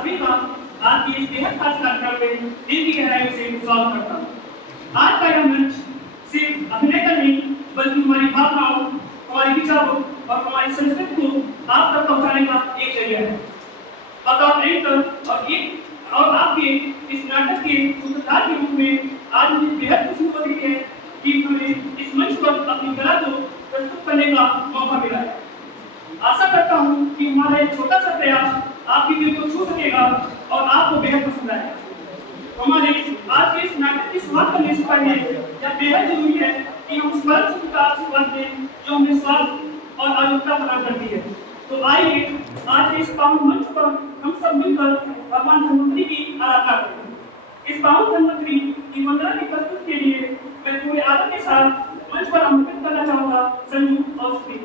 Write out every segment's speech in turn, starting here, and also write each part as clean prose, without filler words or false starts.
सभी का आज की इस बेहद खास कार्यक्रम में दिल की गहराई से स्वागत करता हूँ। आज का यह मंच सिर्फ अभिनय का नहीं बल्कि हमारी भावनाओं, हमारे विचारों और हमारी संस्कृति को आप तक पहुँचाने का एक जरिया है। बतौर एंकर और आपके इस नाटक के सूत्रधार के रूप में आज मुझे बेहद खुशी हो रही है कि हमें इस मंच पर अपनी कला को प्रस्तुत करने का मौका मिला है। आशा करता हूँ कि हमारा एक छोटा सा प्रयास आपके दिल को छू सकेगा और आपको बेहद पसंद आएगा। हमारे आज के इस नाटक की शुरुआत करने से पहले यह बेहद जरूरी है कि हम उस परम सुख का शुरुआत दें जो हमें स्वास्थ्य और आरोग्यता प्रदान करती है। तो आइए आज इस पावन मंच पर हम सब मिलकर भगवान धन्वंतरी की आराधना करें। इस पावन धन्वंतरी की वंदना की प्रस्तुति के लिए मैं पूरे आदर के साथ मंच पर आमंत्रित करना चाहूँगा संजू और सुखी।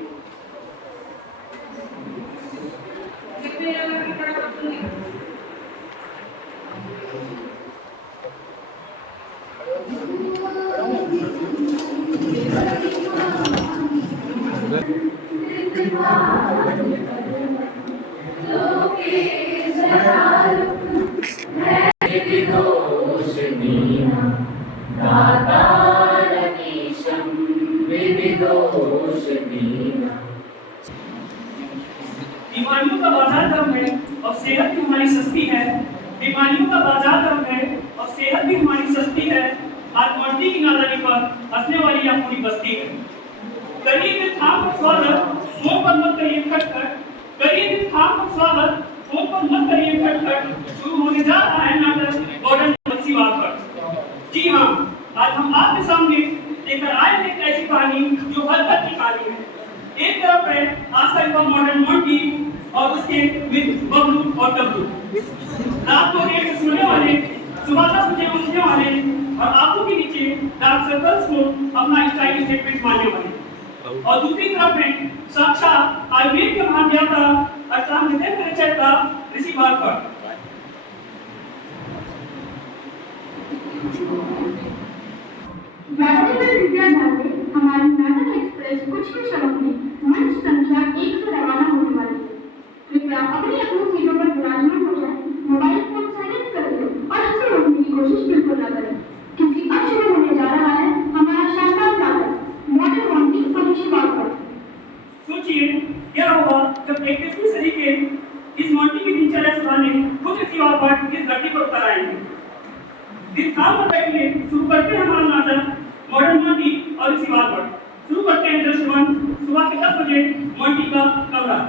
बीमारियों का बाजार गर्म है और सेहत भी हमारी सस्ती है। बीमारियों का बाजार गर्म है और सेहत भी हमारी सस्ती है। आज मर्दी की नादानी पर हंसने वाली यह पूरी बस्ती है। करिए दिल थाम कर स्वागत, फोन पर मत करिए खटखट। करिए दिल थाम कर स्वागत, फोन पर मत करिए खटखट। शुरू होने जा रहा है नाटक गॉर्डन बंसीवाल पर। जी हाँ, आज हम आपके सामने लेकर आए हैं एक ऐसी कहानी जो हर घर की कहानी है। एक तरफ है आज का युवा मॉडर्न मोंटी और उसके मित्र बबलू और डब्लू। रात को देर से सोने वाले, सुबह 10 बजे उठने वाले और आंखों के नीचे डार्क सर्कल्स को अपना स्टाइलिश स्टेटमेंट मानने वाले। और दूसरी तरफ है साक्षात आयुर्वेद के महान ज्ञाता अष्टांग हृदय के रचयिता ऋषि भारकर। हमारी नाटक एक्सप्रेस कुछ ही क्षणों में मंच संख्या 1 से रवाना होने वाली है। कृपया अपनी अपनी सीटों पर विराजमान हो जाएं, मोबाइल फोन साइलेंट कर दें और इसे रोकने की कोशिश बिल्कुल न करें, क्योंकि अब शुरू होने जा रहा है हमारा शानदार नाटक मॉडर्न मोंटी और ऋषि भारकर। सोचिए क्या होगा जब 21वीं सदी के इस मोंटी की दिनचर्या सुधारने खुद ऋषि भारकर इस धरती पर उतर आएंगे। दिन काम पर बैठिए, शुरू करते हैं हमारा नाटक मॉडर्न मोंटी और ऋषि भारकर। शुरू करते हैं दृश्य 1, सुबह के 10 बजे मोंटी का कमरा।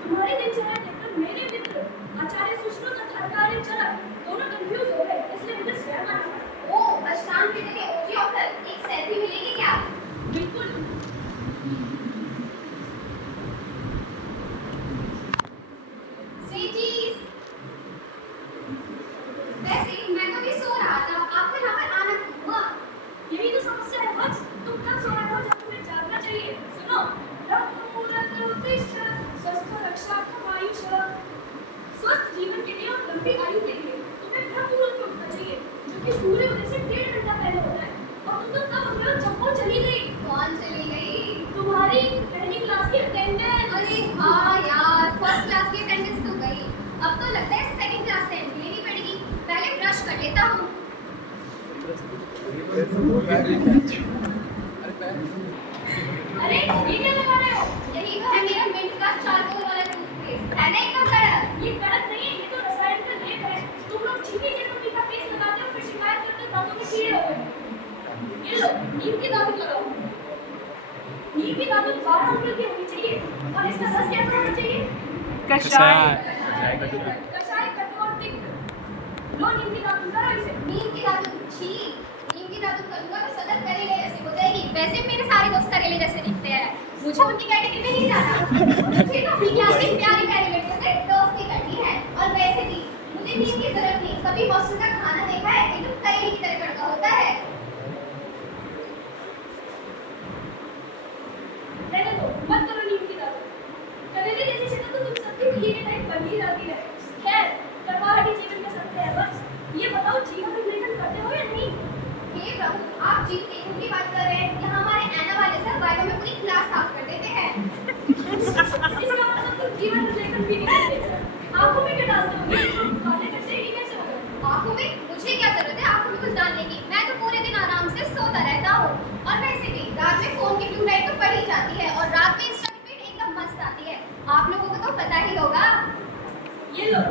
तुम्हारी दिनचर्या देखकर मेरे मित्र आचार्य सुश्रुत तथा आचार्य चरक दोनों कंफ्यूज हो गए, इसलिए मुझे स्वयं आना पड़ा। ओह, अष्टांग के लिए ओजी ऑफर, एक सेल्फी मिलेगी क्या? बिल्कुल। सीजीस। वैसे मैं तो भी सो रहा था, आपको यहाँ पर आना क्यों हुआ? यही तो समस्या है बस, तुम कब सो रहे हो जब तुम्हें जागना चाहिए। सुनो, स्वस्थ जीवन के लिए और लंबी आयु के लिए तुम्हें ब्रह्म मुहूर्त में उठना चाहिए, जो कि सूर्य उदय से 1.5 घंटा पहले होता है। और तुम तो तब उठ रहे हो जब वो चली गई। कौन चली गई? तुम्हारी पहली क्लास की अटेंडेंस। अरे हाँ यार, फर्स्ट क्लास की अटेंडेंस तो गई। अब तो लगता है सेकंड क्लास से एंट्री लेनी पड़ेगी। पहले ब्रश कर लेता हूँ। अरे ये क्या लगा रहे हो? यही तो है मेरा मिंट का चारकोल वाला टूथपेस्ट। है ना एकदम कड़क? ये कड़क नहीं है, ये तो रसायन का लेप है। तुम लोग चीनी जैसा मीठा पेस्ट लगाते हो, फिर शिकायत करते हो दांतों में कीड़े हो गए। ये लो, नीम की दातुन लगाओ। की दातुन 12 अंगुल की होनी चाहिए और इसका रस कैसा होना चाहिए? कषाय। कषाय कटु और तिक्त। लो नीम की दातुन करो इसे। नीम की दातुन छी, नीम की दातुन करूंगा तो सदर करेले जैसी हो जाएगी। वैसे मेरे सारे दोस्त करेले जैसे दिखते हैं, मुझे उनकी कैटेगरी में नहीं जाना। मुझे तो अपनी क्लास की प्यारी प्यारी लड़कियों से दोस्ती करनी है। और वैसे भी मुझे नीम की जरूरत नहीं। कभी हॉस्टल का खाना देखा है? एकदम करेले की तरह तड़का होता है। रहने दो, मत करो नीम की दातुन। करेले जैसी शक्ल तो तुम सबकी पीने टाइप बन ही जाती है। खैर, करवाहटी जीवन का सत्य है बस। ये बताओ जीवन में लेखन करते हो या नहीं? हे प्रभु, आप जीव लेखन की बात कर रहे हैं? यहाँ हमारे ऐना वाले सर वाइवा में पूरी क्लास साफ कर देते हैं। इसका मतलब तुम जीवन में लेखन भी नहीं करते। आंखों में क्या डालते हो? खाने करते ही कैसे होगा? आंखों में मुझे क्या जरूरत है आंखों में कुछ डालने की? मैं तो पूरे दिन आराम से सोता रहता हूँ। और वैसे भी रात में फोन की ब्लू लाइट तो पड़ ही जाती है और रात में इंस्टा की फीड एकदम मस्त आती है। आप लोगों को तो पता ही होगा। ये लो,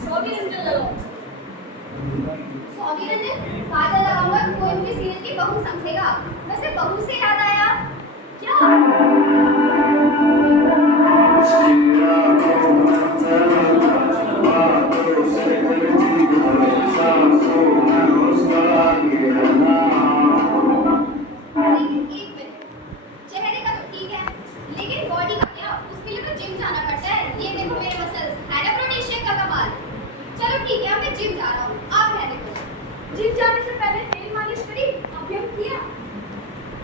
100 की रंजन लगाओ। सॉरी रंजन, काजल लगाऊंगा तो कोई उनकी सीरियल की बहू समझेगा। वैसे बहू से याद आया, क्या? लेकिन एक मिनट, चेहरे का तो ठीक है, लेकिन बॉडी का क्या? उसके लिए तो जिम जाना पड़ता है। ये देखो मेरे मसल्स, है ना प्रोटीशियन का कमाल। चलो ठीक है, अब मैं जिम जा रहा हूँ, आप रहने दो। जिम जाने से पहले तेल मालिश करी, अभ्यंग किया।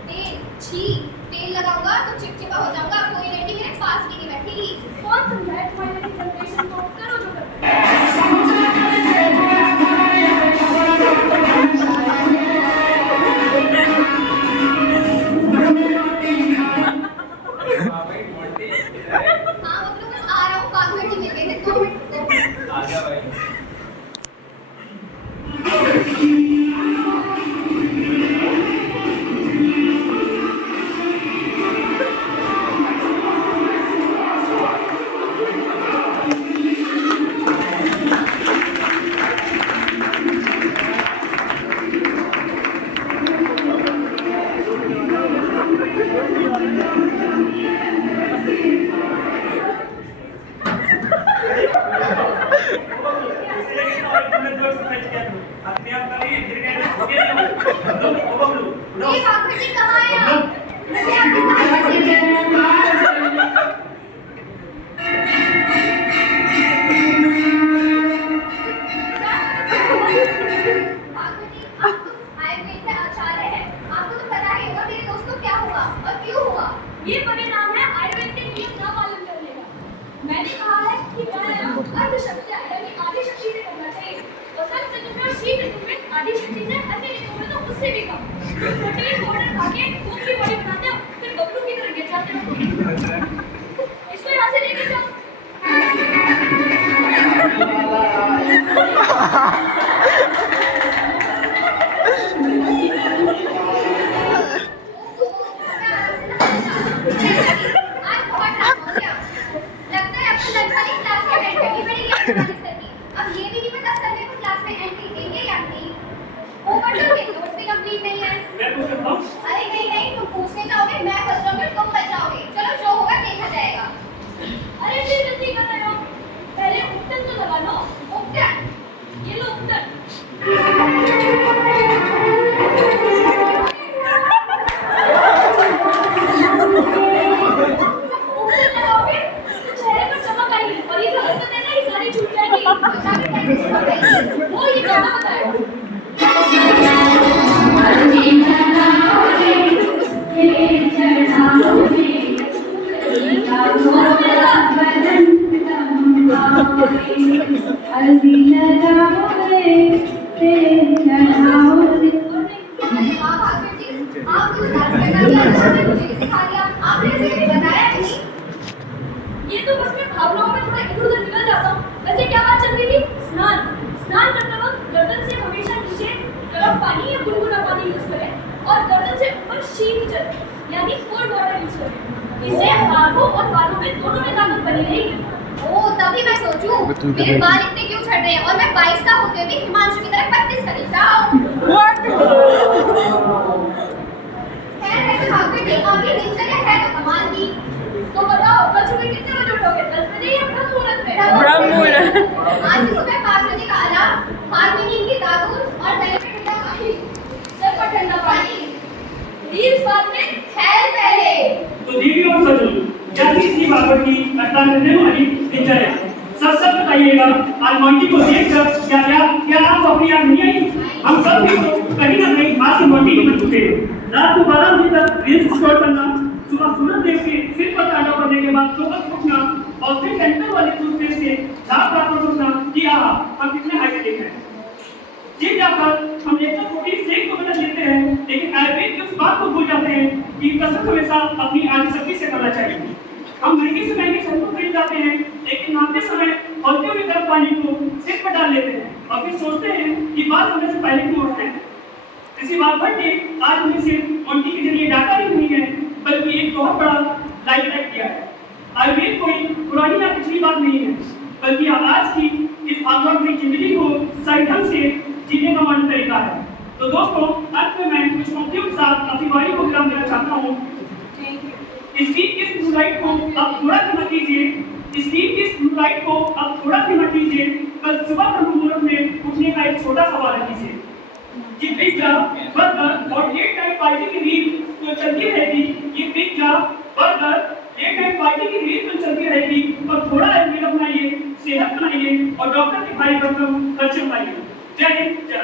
तेल छी, तेल लगाऊंगा तो चिपचिपा हो जाऊंगा। कोई लड़की मेरे पास भी नहीं बैठेगी। कौन समझाए तुम्हारे जैसी जनरेशन को? करो जो करते हैं। हाँ मतलब बस आ रहा हूँ, 5 मिनट ही मिल गए थे, 2 मिनट तो। आ गया भाई। ये बाखटी कहाँ है आप? मुझे आपकी सहायता चाहिए। बाखटी, आप तो आयुर्वेद में आचार्य हैं। आपको तो पता ही होगा मेरे दोस्त को क्या हुआ और क्यों हुआ। ये परिणाम है आयुर्वेद के नियम ना पालन करने का। मैंने कहा है कि व्यायाम अर्धशक्ति यानी आधी शक्ति से करना चाहिए। वसंत ऋतु में और शीत ऋतु में आधी शक्ति से, अन्य ऋतु में तो उससे भी कम। प्रोटीन पाउडर खा के खूब की बॉडी बनाते हो, फिर बबलू की तरह गिर जाते हो। इसको यहाँ से लेके जाओ। आज बहुत रात हो गया। लगता है आपको लंच वाली क्लास में अटेंड करनी पड़ेगी आपको वाली सर की। अब ये भी नहीं पता संडे को क्लास में एंट्री देंगे या नहीं। ऊपर से मेरे नोट्स भी कंप्लीट नहीं है। मैं पूछ रहा हूँ। अरे नहीं नहीं, तुम पूछने जाओगे, मैं फंस जाऊंगी, तुम बच जाओगे। चलो जो होगा देखा जाएगा। अरे फिर जल्दी कर रहे हो, पहले उपटन तो लगा लो। उपटन, ये लो उपटन। उपटन लगाओगे तो चेहरे पर चमक आएगी और ये जो हरकत है ना, ये सारी छूट जाएगी। बताओगे कैसे शुरू करेंगे? वो ये गाना बताएगा। हाँ भाभी जी, आपको तो डांस करना भी आता है, मुझे भी सिखा दिया। आपने ऐसे कभी बताया नहीं। ये तो बस मैं भावनाओं में थोड़ा इधर-उधर निकल जाता हूँ। वैसे क्या बात चल रही थी? स्नान। स्नान करते वक्त गर्दन से हमेशा नीचे गर्म पानी या गुनगुना पानी यूज करें और गर्दन से ऊपर शीत जल यानी कोल्ड वाटर यूज करें। इससे आंखों और बालों में दोनों में ताकत बनी रहेगी। ओह, तभी मैं सोचूं मेरे बाल इतने क्यों झड़ रहे हैं और मैं 22 का होते हुए भी हिमांशु की तरह 32 का दिख रहा हूं। खैर वैसे भाभी जी, आपकी दिनचर्या है तो कमाल बाद में नींद की दादूर और गले में ठंडा पानी, सर पर ठंडा पानी, रील्स बाद में, खैर पहले। तो दीदी और सजोल, क्या तीसरी बाबर की घटना करने वाली दिनचर्या? सच सच बताइएगा, आज मोंटी को देखकर क्या आपको अपनी याद नहीं आई? हम सब भी तो कहीं ना कहीं आज से मोंटी की बन चुके हैं। रात को 12 बजे तक रील्स स्क्रॉल करना, सुबह सूरज देव के सिर पर कांटा करने के बाद सोकर उठना और फिर कैंसर वाले टूथपेस्ट से दांत काटकर सोचना कि आहा हम कितने हाइजीनिक हैं। ये जाकर हम एक तो छोटी सेक को बदल लेते हैं, लेकिन आयुर्वेद की उस बात को भूल जाते हैं कि कसरत हमेशा अपनी आदि शक्ति से करना चाहिए। हम महंगे से महंगे शैम्पू खरीद जाते हैं, लेकिन नहाते समय हल्के हुए गर्म पानी को सिर पर डाल लेते हैं और फिर सोचते हैं कि बात होने से पहले क्यों उठना है। इसी बात पर ने आज हमें सिर्फ मोंटी के जरिए डांटा ही नहीं है, बल्कि एक बहुत बड़ा लाइफ दिया है। आयुर्वेद कोई पुरानी या पिछली बात नहीं है, बल्कि आज की इस भागदौड़ भरी जिंदगी को सही ढंग से जीने का मॉडर्न तरीका है। तो दोस्तों, अंत में मैं कुछ पंक्तियों के साथ अपनी वाणी को विराम देना चाहता हूँ। इस वीक की ब्लू लाइट को अब थोड़ा धीमा कीजिए, इस वीक की ब्लू लाइट को अब थोड़ा धीमा कीजिए। कल सुबह ब्रह्म मुहूर्त में उठने का एक छोटा सवाल कीजिए। ये पिज्जा, बर्गर और लेट नाइट पार्टी की रील तो चलती रहेगी। ये pizza, burger, late night party की रील तो चलती रहेगी, और थोड़ा आयुर्वेद अपनाइए, सेहत बनाइए और डॉक्टर के भाई बहनों खर्चे बनाइए। जय हिंद, जय